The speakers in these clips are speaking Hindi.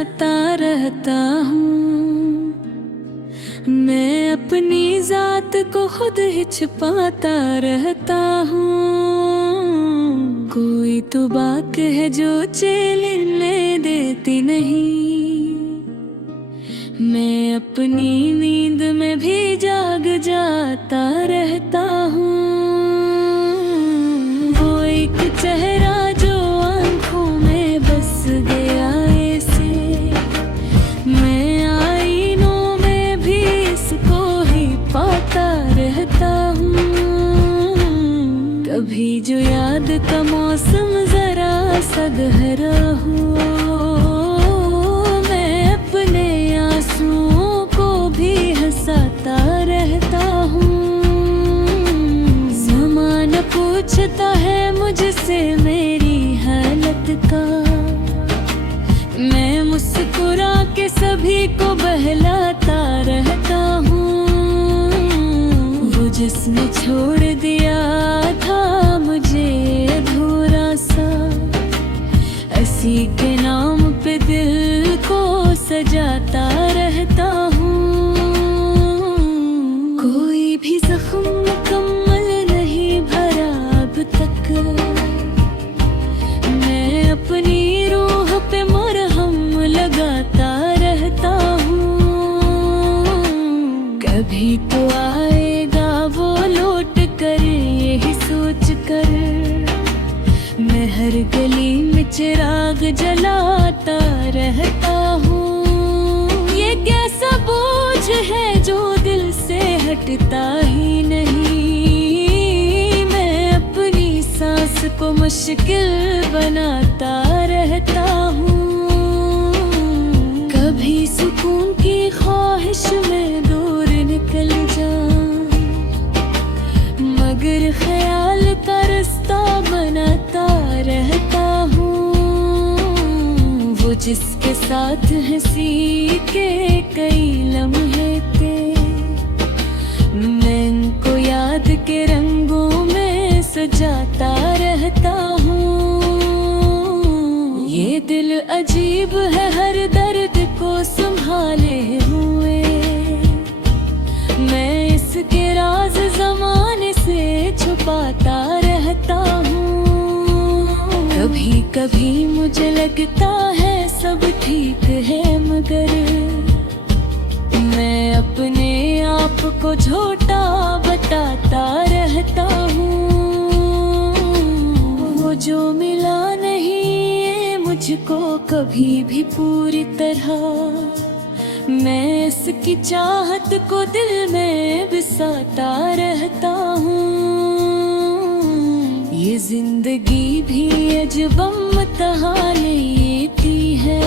बसाता रहता हूँ। मैं अपनी जात को खुद ही छिपाता रहता हूँ। कोई तो बात है जो चलने देती नहीं। मैं अपनी नींद में भी जाग जाता रहता हूँ। वो एक चेहरा जो आंखों में बस गया ऐसे, मैं आईनों में भी इसको ही पाता रहता हूँ। कभी जो याद का मौसम जरा सा गहरा हुआ, मैं अपने आंसुओं को भी हंसाता रहता हूँ। ज़माना पूछता है मुझसे मेरी हालत का, मैं मुस्कुरा के सभी को बहलाता रहता हूँ। वो जिसने छोड़ दिया था मुझे अधूरा सा, इसी के नाम पे दिल को सजाता रहता हूँ। कोई भी जख्म मुकम्मल नहीं भरा अब तक, मैं अपनी रूह पे मरहम लगाता रहता हूँ। कभी तो आएगा वो लौट कर, यही सोच कर मैं हर गली में चिराग जलाता रहता हूँ। ये कैसा बोझ है जो दिल से हटता ही नहीं। मैं अपनी सांस को मुश्किल बनाता रहता हूँ। कभी सुकून की ख्वाहिश में दूर निकल जाऊं, मगर ख्याल का रास्ता बनाता रहता हूँ। वो जिसके साथ हंसी के कई लम्हे थे, मैं उनको याद के रंगों में सजाता रहता हूँ। ये दिल अजीब है हर दर्द को संभाले हुए, मैं इसके राज ज़माने से छुपाता रहता हूँ। कभी कभी मुझे लगता है सब ठीक है, मगर मैं अपने आप को झूठा बताता रहता हूँ। वो जो मिला नहीं है मुझको कभी भी पूरी तरह, मैं इसकी चाहत को दिल में बसाता रहता हूँ। ये जिंदगी भी अजबम तहा लेती है,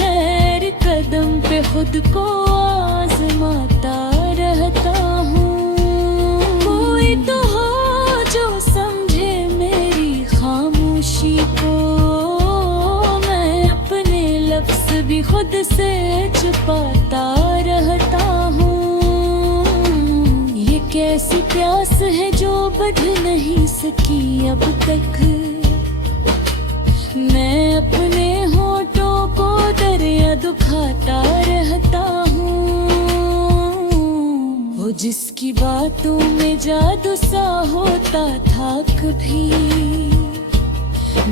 हर कदम पे खुद को आजमाता रहता हूँ। कोई तो हो जो समझे मेरी खामोशी को, मैं अपने लफ्ज़ भी खुद से छुपाता रहता हूँ। ये कैसी प्यास है जो बुझ नहीं सकी अब तक, मैं अपने होठों को दरिया दुखाता रहता हूँ। वो जिसकी बातों में जादू सा होता था कभी,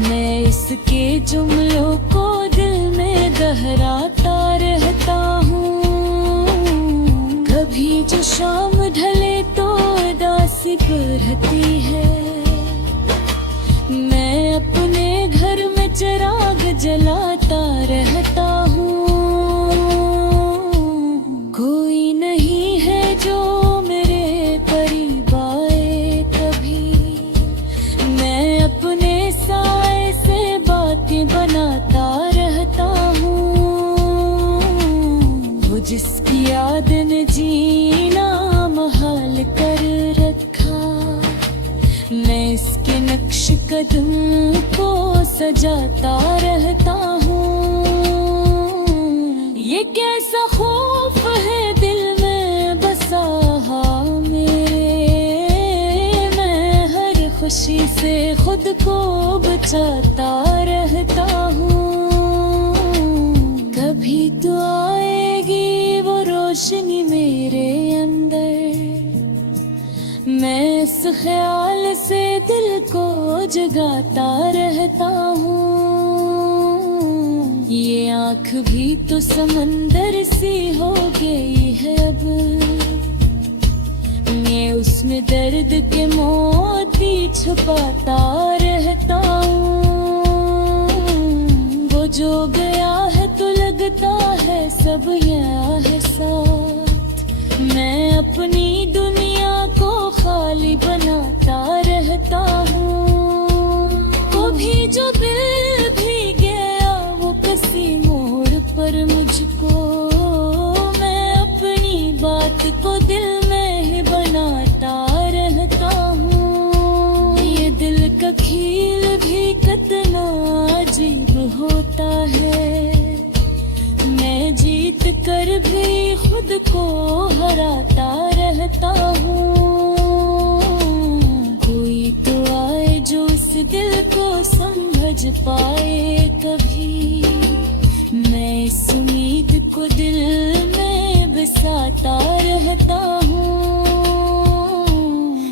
मैं इसके जुमलों को दिल में गहराता रहता हूँ। कभी जो शाम ढले तो उदासी रहती है, मैं अपने घर में चिराग जलाता रहता हूँ। कोई नहीं है जो मेरे करीब आए कभी, मैं अपने साए से बातें बनाता रहता हूँ। वो जिसकी याद ने जीना महाल कर रखा, मैं इसके नक्श कदम को सजाता रहता हूँ। ये कैसा खौफ है दिल में बसा मेरे, मैं हर खुशी से खुद को बचाता रहता हूँ। ख्याल से दिल को जगाता रहता हूँ। ये आँख भी तो समंदर सी हो गई है अब, मैं उसमें दर्द के मोती छुपाता रहता हूँ। वो जो गया है तो लगता है सब गया है साथ, मैं अपनी दुनिया को खाली बनाता रहता हूँ। कभी जो दिल भी गया वो किसी मोड़ पर मुझको, मैं अपनी बात को दिल में ही बनाता रहता हूँ। ये दिल का खेल भी कितना अजीब होता है, मैं जीत कर भी खुद को हराता रहता हूँ। कोई तो आए जो इस दिल को समझ पाए कभी, मैं इस उम्मीद को दिल में बसाता रहता हूँ।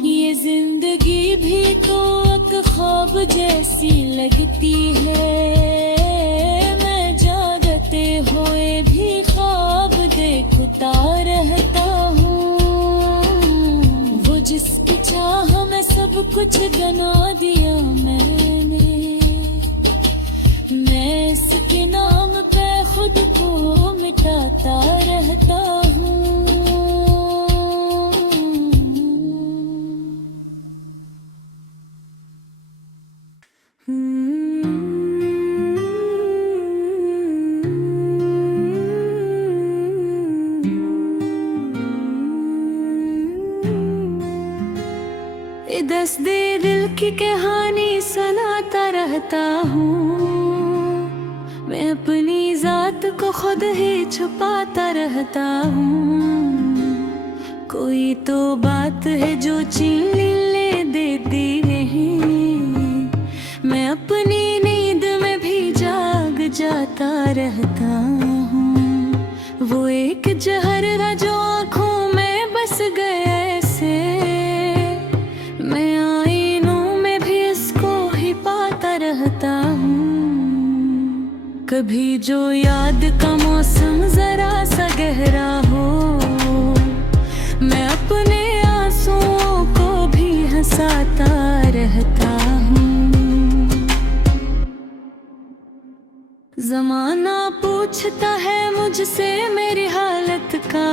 ये जिंदगी भी तो एक ख्वाब जैसी लगती है, मैं जागते हुए भी ख्वाब देखता रहता हूँ। वो जिसकी चाह में सब कुछ गना दिया मैंने, मैं इसके नाम पे खुद को मिटाता रहता हूँ। दस्ते दिल की कहानी सुनाता रहता हूँ, मैं अपनी जात को खुद ही छुपाता रहता हूँ। कोई तो बात है जो छीन ले देती नहीं, मैं अपनी नींद में भी जाग जाता रहता हूँ। वो एक जहर है जो आँखों में बस गया ऐसे, मैं आईनों में भी इसको ही पाता रहता हूँ। कभी जो याद का मौसम जरा सा गहरा हो, मैं अपने आंसुओं को भी हंसाता रहता हूँ। ज़माना पूछता है मुझसे मेरी हालत का,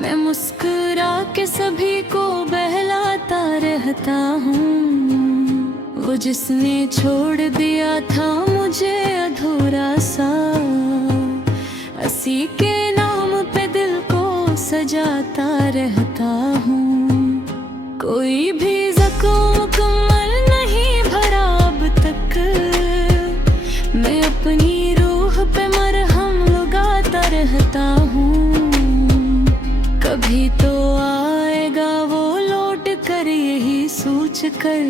मैं मुस्कुरा के सभी को बहलाता रहता हूँ। वो जिसने छोड़ दिया था मुझे अधूरा सा, उसी के नाम पे दिल को सजाता रहता हूँ। कोई भी ज़ख्म मुकम्मल नहीं भरा अब तक, मैं अपनी रूह पे मरहम लगाता रहता हूँ। कभी तो आएगा वो लौट कर यही सोच कर,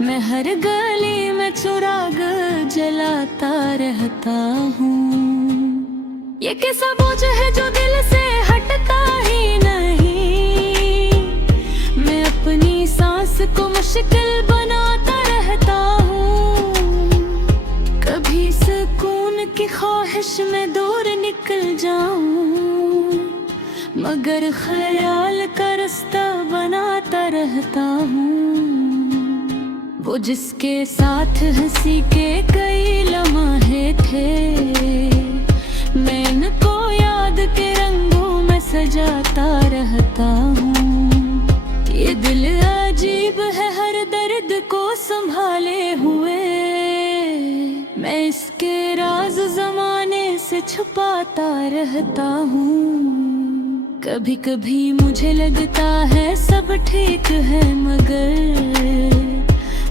मैं हर गली में चिराग जलाता रहता हूँ। ये कैसा बोझ है जो दिल से हटता ही नहीं, मैं अपनी सांस को मुश्किल बनाता रहता हूँ। कभी सुकून की ख्वाहिश में दूर निकल जाऊं, मगर ख्याल का रास्ता बनाता रहता हूँ। वो जिसके साथ हंसी के कई लम्हे थे, मैं इनको याद के रंगों में सजाता रहता हूँ। ये दिल अजीब है हर दर्द को संभाले हुए, मैं इसके राज जमाने से छुपाता रहता हूँ। कभी कभी मुझे लगता है सब ठीक है, मगर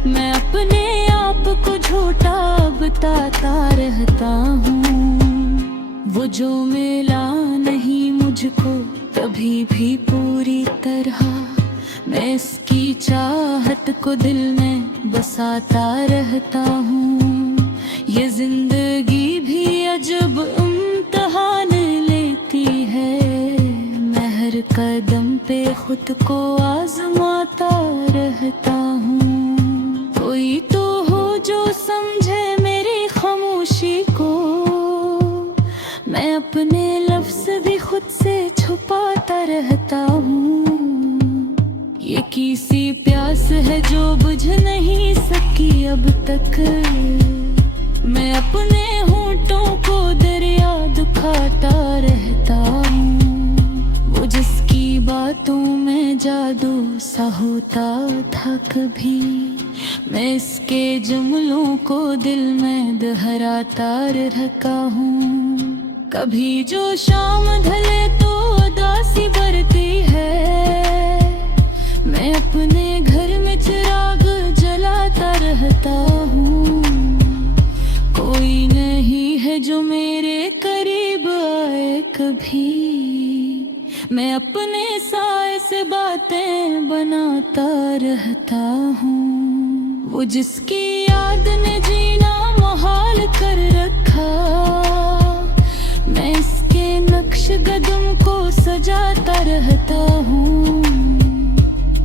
मैं अपने आप को झूठा बताता रहता हूँ। वो जो मिला नहीं मुझको कभी भी पूरी तरह, मैं इसकी चाहत को दिल में बसाता रहता हूँ। ये जिंदगी भी अजब इम्तिहान लेती है, मैं हर कदम पे खुद को आजमाता रहता हूँ। कोई तो हो जो समझे मेरी खामोशी को, मैं अपने लफ्ज भी खुद से छुपाता रहता हूँ। ये किसी प्यास है जो बुझ नहीं सकी अब तक, मैं अपने होंठों को दरिया दुखाता रहता हूँ। वो जिसकी बातों में जादू सा होता था कभी, मैं इसके जुमलों को दिल में दोहराता रहता हूँ। कभी जो शाम ढले तो उदासी बढ़ती है, मैं अपने घर में चिराग जलाता रहता हूँ। कोई नहीं है जो मेरे करीब आए कभी, मैं अपने साए से बातें बनाता रहता हूँ। वो जिसकी याद ने जीना मुहाल कर रखा, मैं इसके नक्श कदम को सजाता रहता हूँ।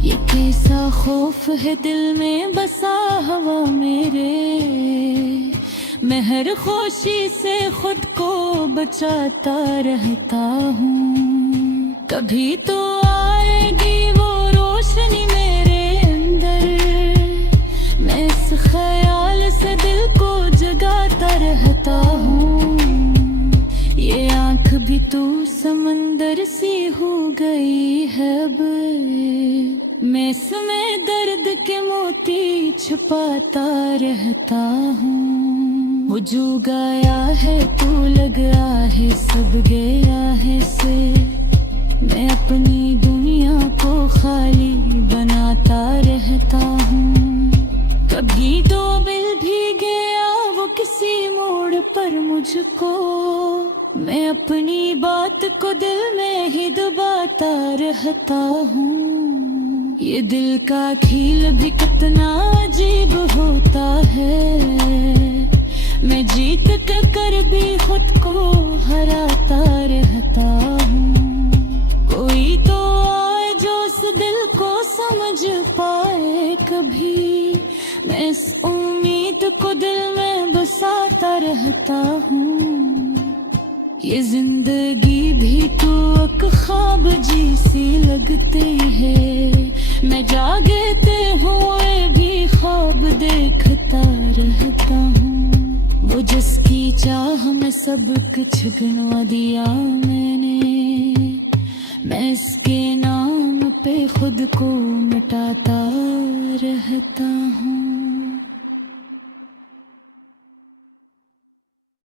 ये कैसा खौफ है दिल में बसा हवा मेरे, मैं हर खुशी से खुद को बचाता रहता हूँ। कभी तो आएगी वो रोशनी मेरे अंदर, मैं इस ख्याल से दिल को जगाता रहता हूँ। ये आँख भी तो समंदर सी हो गई है अब, मैं इसमें दर्द के मोती छुपाता रहता हूँ। वो जो गाया है तू लगा है सब गया है से, मैं अपनी दुनिया को खाली बनाता रहता हूँ। कभी तो मिल भी गया वो किसी मोड़ पर मुझको, मैं अपनी बात को दिल में ही दबाता रहता हूँ। ये दिल का खेल भी कितना अजीब होता है, मैं जीत कर भी खुद को हराता रहता हूँ। कोई तो आए जो उस दिल को समझ पाए कभी, मैं इस उम्मीद को दिल में बसाता रहता हूँ। ये जिंदगी भी तो एक ख्वाब जी सी लगती है, मैं जागते हुए भी ख्वाब देखता रहता हूँ। वो जिसकी चाह में सब कुछ गिनवा दिया मैंने, मैं इसके नाम पे खुद को मिटाता रहता हूँ।